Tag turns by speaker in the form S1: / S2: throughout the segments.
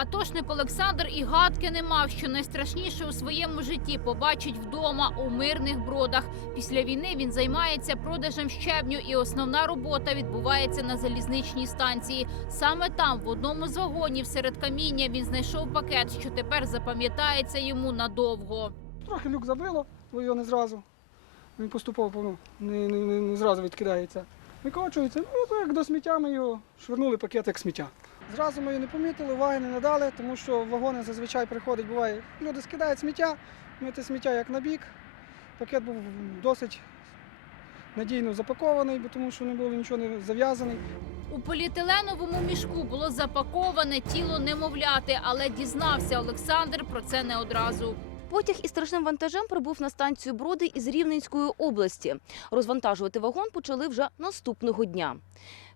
S1: Атошник Олександр і гадки не мав, що найстрашніше у своєму житті побачить вдома у мирних бродах. Після війни він займається продажем щебню, і основна робота відбувається на залізничній станції. Саме там, в одному з вагонів серед каміння, він знайшов пакет, що тепер запам'ятається йому надовго.
S2: Трохи люк забило, бо його не зразу. Він поступово ну, не, не, не, не зразу відкидається. Викочується, ну то як до сміття ми його швирнули пакет як сміття. Зразу ми його не помітили, уваги не надали, тому що вагони зазвичай приходить, буває, люди скидають сміття, ми те сміття як на бік. Пакет був досить надійно запакований, бо тому що не було нічого не зав'язаний.
S1: У поліетиленовому мішку було запаковане тіло немовляти, але дізнався Олександр про це не одразу.
S3: Потяг із страшним вантажем прибув на станцію Броди із Рівненської області. Розвантажувати вагон почали вже наступного дня.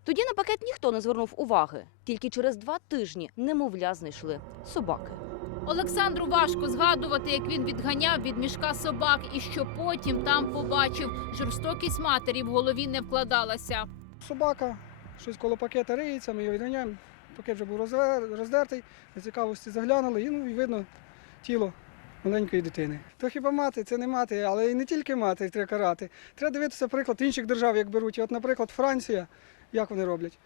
S3: Тоді на пакет ніхто не звернув уваги. Тільки через два тижні немовля знайшли собаки.
S1: Олександру важко згадувати, як він відганяв від мішка собак, і що потім там побачив. Жорстокість матері в голові не вкладалася.
S2: Собака, щось коло пакета риється, ми його відганяємо. Пакет вже був роздертий, з цікавості заглянули, і ну, і видно тіло маленької дитини. То хіба мати, це не мати, але і не тільки мати треба карати. Треба дивитися приклад інших держав, як беруть. От, наприклад, Франція, як вони роблять.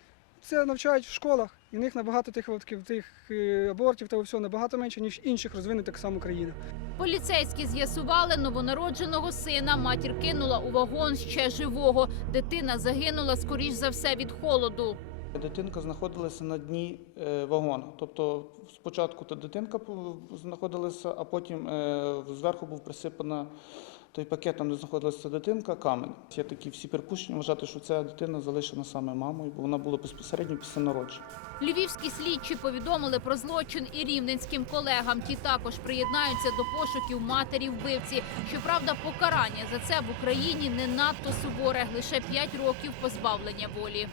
S2: Це навчають в школах, і в них набагато тих випадків, тих е, абортів та всього набагато менше, ніж інших розвинутих так само країнах.
S1: Поліцейські з'ясували новонародженого сина. Матір кинула у вагон ще живого. Дитина загинула скоріш за все від холоду.
S4: Дитинка знаходилася на дні е, вагона. Тобто спочатку та дитинка знаходилася, а потім е, зверху був присипана той пакет, там де знаходилася дитинка, камень. Є такі всі припущення вважати, що ця дитина залишена саме мамою, бо вона була безпосередньо після народження.
S1: Львівські слідчі повідомили про злочин і рівненським колегам. Ті також приєднаються до пошуків матері вбивці. Щоправда, покарання за це в Україні не надто суворе лише 5 років позбавлення волі.